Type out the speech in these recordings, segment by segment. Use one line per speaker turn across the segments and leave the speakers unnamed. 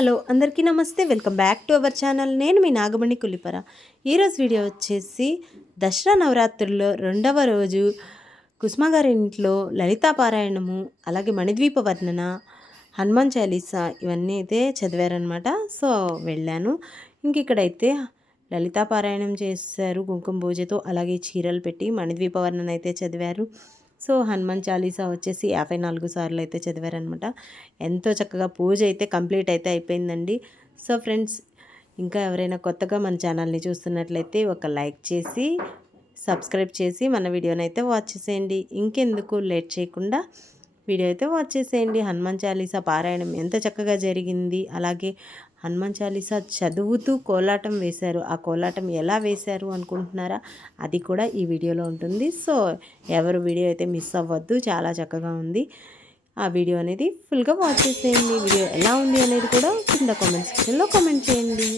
Hello అందరికీ నమస్తే. Welcome back to our channel. నేను మీ నాగమణి కులిపర. ఈరోజు వీడియో వచ్చేసి దసరా నవరాత్రుల్లో రెండవ రోజు కుసుమ గారి ఇంట్లో లలితా పారాయణము అలాగే మణిద్వీప వర్ణన హనుమాన్ చాలీసా ఇవన్నీ అయితే చదివారనమాట సో వెళ్ళాను. ఇంక ఇక్కడైతే లలితా పారాయణం చేశారు. కుంకుమ పూజతో అలాగే చీరలు పెట్టి మణిద్వీప వర్ణన అయితే చదివారు. సో హనుమాన్ చాలీసా వచ్చేసి యాభై నాలుగు సార్లు అయితే చదివారనమాట. ఎంతో చక్కగా పూజ అయితే కంప్లీట్ అయితే అయిపోయిందండి. సో ఫ్రెండ్స్ ఇంకా ఎవరైనా కొత్తగా మన ఛానల్ని చూస్తున్నట్లయితే ఒక లైక్ చేసి సబ్స్క్రైబ్ చేసి మన వీడియోని అయితే వాచ్ చేసేయండి. ఇంకెందుకు లేట్ చేయకుండా వీడియో అయితే వాచ్ చేసేయండి. హనుమాన్ చాలీసా పారాయణం ఎంత చక్కగా జరిగింది. అలాగే హనుమాన్ చాలీసా చదువుతూ కోలాటం వేశారు. ఆ కోలాటం ఎలా వేశారు అనుకుంటున్నారా? అది కూడా ఈ వీడియోలో ఉంటుంది. సో ఎవరు వీడియో అయితే మిస్ అవ్వద్దు చాలా చక్కగా ఉంది. ఆ వీడియో అనేది ఫుల్గా వాచ్ చేసేయండి. వీడియో ఎలా ఉంది అనేది కూడా కింద కామెంట్ సెక్షన్లో కామెంట్ చేయండి.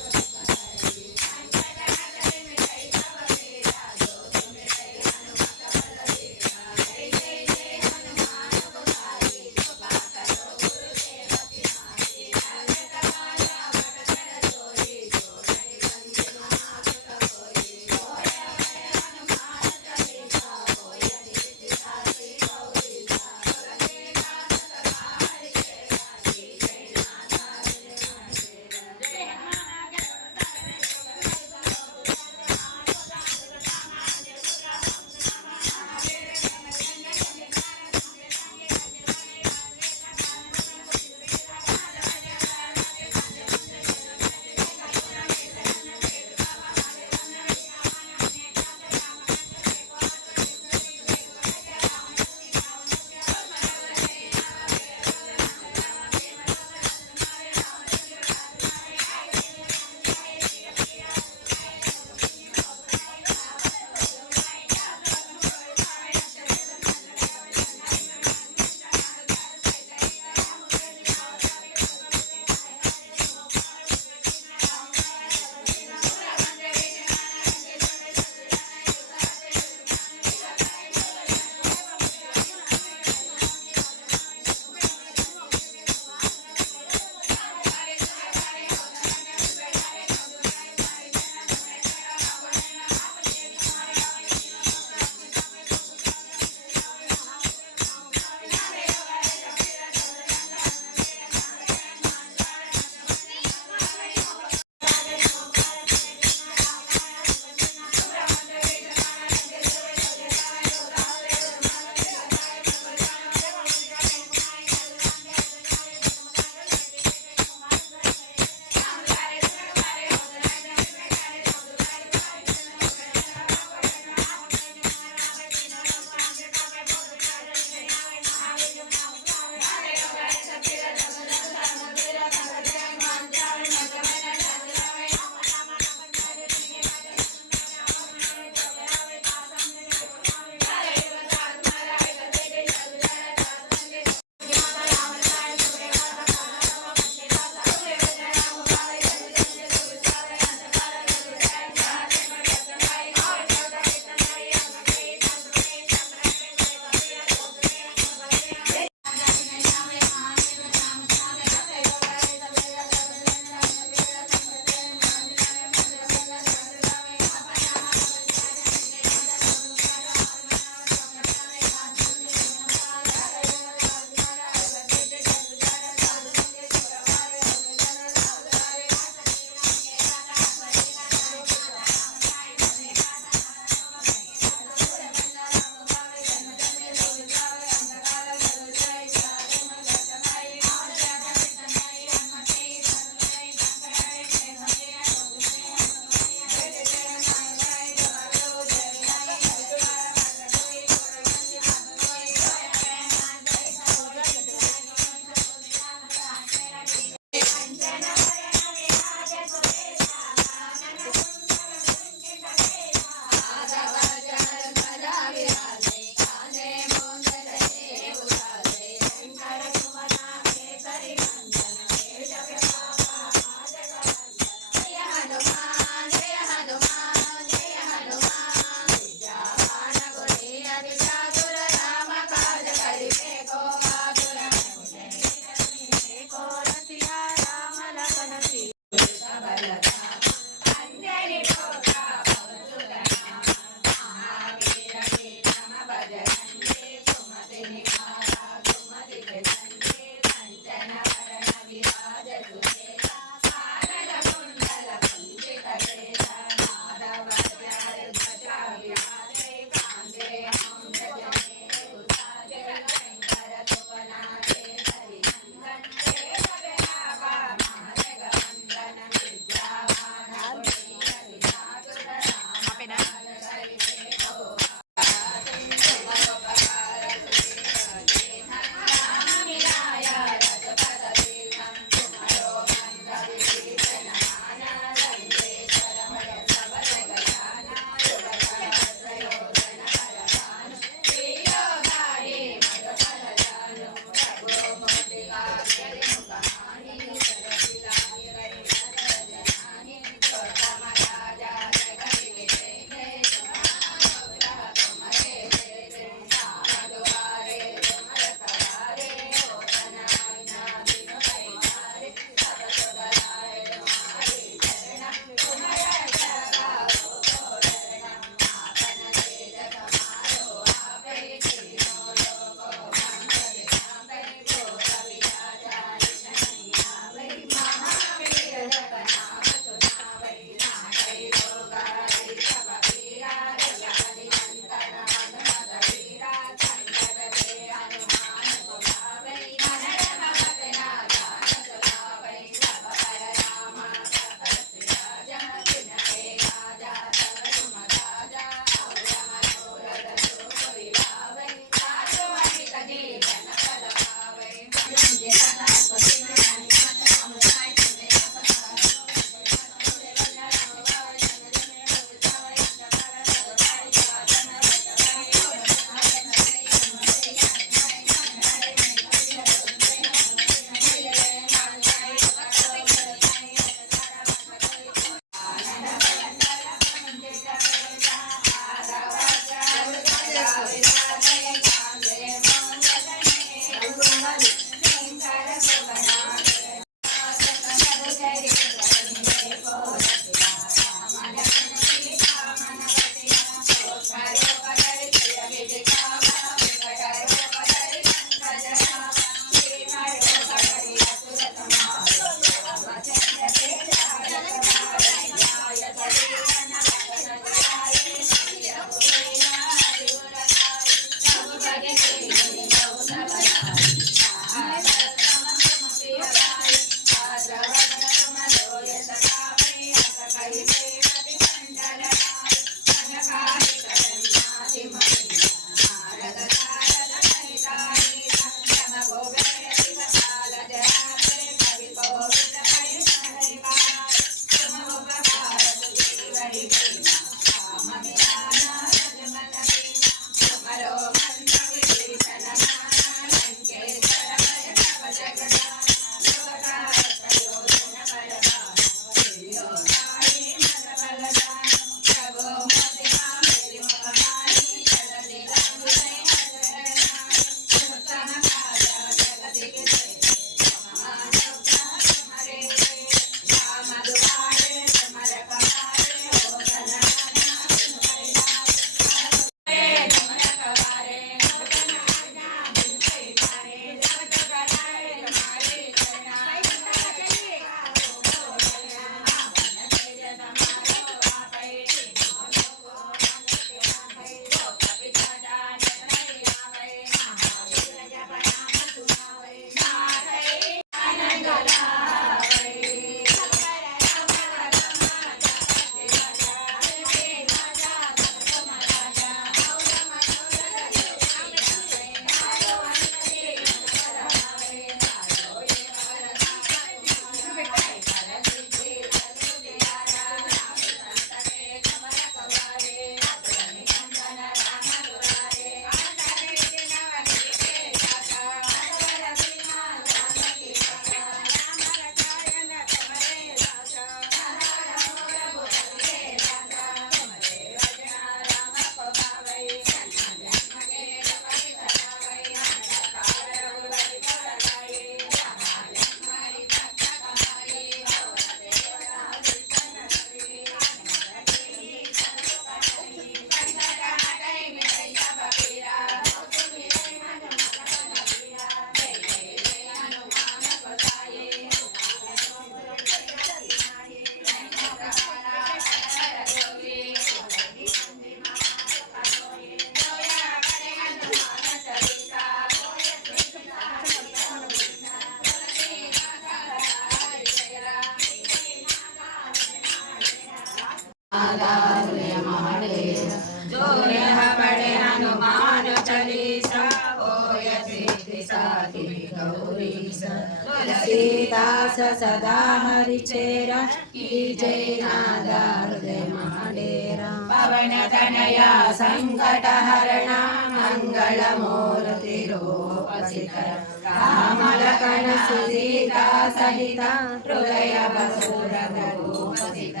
તુલસીદાસ સદા હરિચેરા કી જય નાદા હૃદય મહાડેરા પવન તનયા સંકટ હરણા મંગળ મૂર્તિ રૂપસિત કામલ કણ સુસીતા સહિત હૃદય બસુર ગોપસિત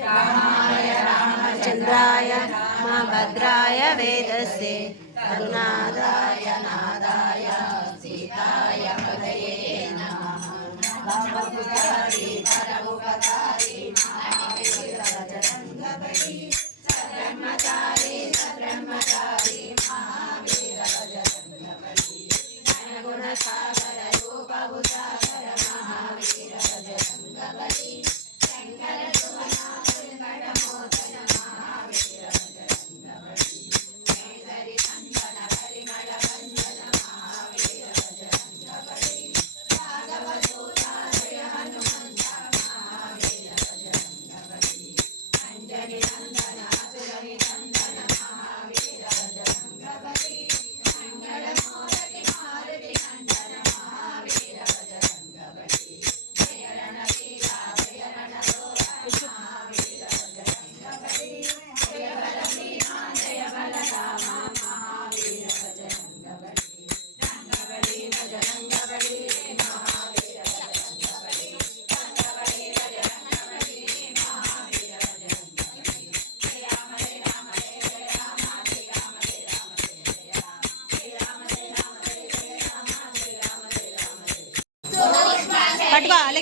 રામાય રામચંદ્રાય મા ભદ્રાય વેદસે કરુણાદાય નાદાય સીતાય భవభుతారి పరముపకారి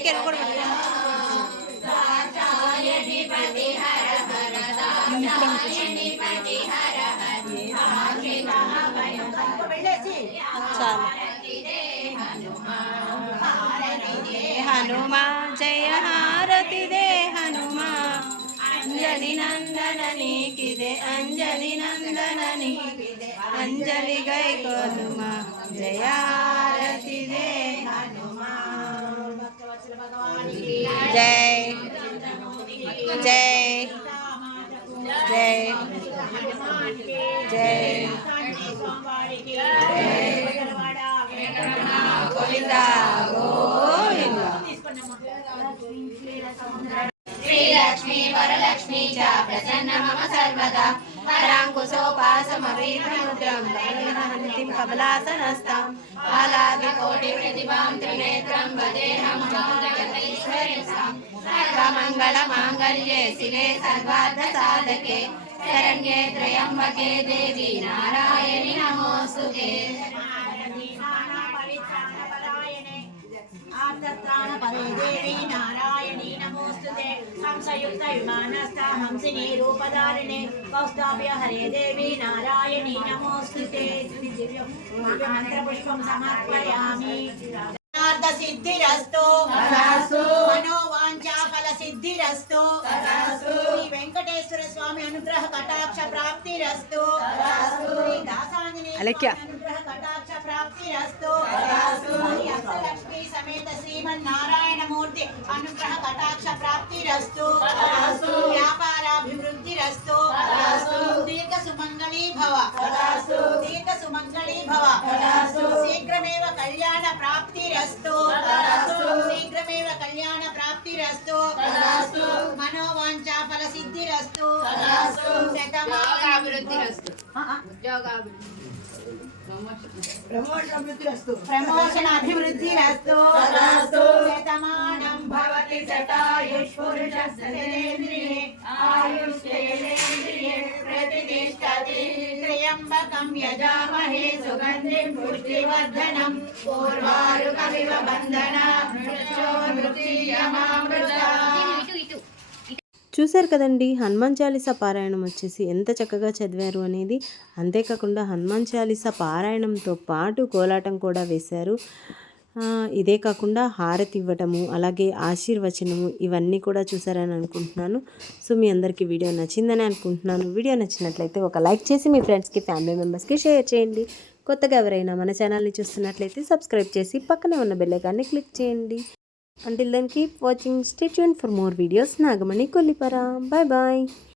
పట్టుకో అలాగే కూడా చాలు హనుమా జయ హారతి దే హనుమా. అంజలి నందన నీకిదే అంజలి నందన నీకిదే అంజలి గై గోధుమా జయ హారతి దే జై జై జై జై గోవింద గోవింద
శ్రీలక్ష్మీ వరలక్ష్మీ చ ప్రసన్న మమ సర్వదా
పరాంకుశోపాసమవేద్రముద్రం కమలాసనస్తాం కమలాసనస్తాం బాలాదికోటి
ప్రతిభాం త్రినేత్రం వదేహం జగదీశ్వరి
సర్వమంగళ మాంగళ్యే శివే సర్వార్థ సాధకే
శరణ్యే త్రయంబకే దేవి నారాయణి నమోస్తుతే
దేవి నారాయణీ నమోస్తుతే. హంసయుక్త విమానస్థ హంసిని రూపధారిణి. కౌస్తాభ్య హరే దేవి నారాయణీ నమోస్తుతే. మంత్రపుష్పం సమర్పయామి. సిద్ధిరస్తు మనోవాంఛా ఫల సిద్ధిరస్తు శ్రీ వెంకటేశ్వర స్వామి అనుగ్రహ కటాక్ష ప్రాప్తిరస్తు. శ్రీ దాసాంజనేయ
అలెక్య.
స్వామి అనుగ్రహ కటాక్ష ప్రాప్తిరస్తు. శ్రీ అష్టలక్ష్మి సమేత శ్రీమన్నారాయణ మూర్తి అనుగ్రహ కటాక్ష ప్రాప్తిరస్తు. వ్యాపారాభివృద్ధిరస్తు. దీర్ఘ సుమంగళీ భవ దీర్ఘ సుమంగళీ భవ శీఘ్రమేవ కళ్యాణ ప్రాప్తిరస్తు. శీఘ్రమేవ కళ్యాణ ప్రాప్తిరస్తు. మనోవాంఛా ఫల సిద్ధిరస్తు प्रमोशन अभिवृद्धि अस्तु अस्तु यतमानं भवति यजामहे सुगन्धिं पुष्टिवर्धनं पूर्वारुकमिव बन्धना मृत्योर्मृतीयमामृता
చూశారు కదండి హనుమాన్ చాలీసా పారాయణం వచ్చేసి ఎంత చక్కగా చదివారు అనేది. అంతేకాకుండా హనుమాన్ చాలీసా పారాయణంతో పాటు కోలాటం కూడా వేశారు. ఇదే కాకుండా హారతి ఇవ్వటము అలాగే ఆశీర్వచనము ఇవన్నీ కూడా చూసారని అనుకుంటున్నాను. సో మీ అందరికీ వీడియో నచ్చిందని అనుకుంటున్నాను. వీడియో నచ్చినట్లయితే ఒక లైక్ చేసి మీ ఫ్రెండ్స్కి ఫ్యామిలీ మెంబర్స్కి షేర్ చేయండి. కొత్తగా ఎవరైనా మన ఛానల్ని చూస్తున్నట్లయితే సబ్స్క్రైబ్ చేసి పక్కనే ఉన్న బెల్లైకాన్ని క్లిక్ చేయండి. Until then, keep watching. Stay tuned for more videos. Nagamani Kolipara. Bye bye.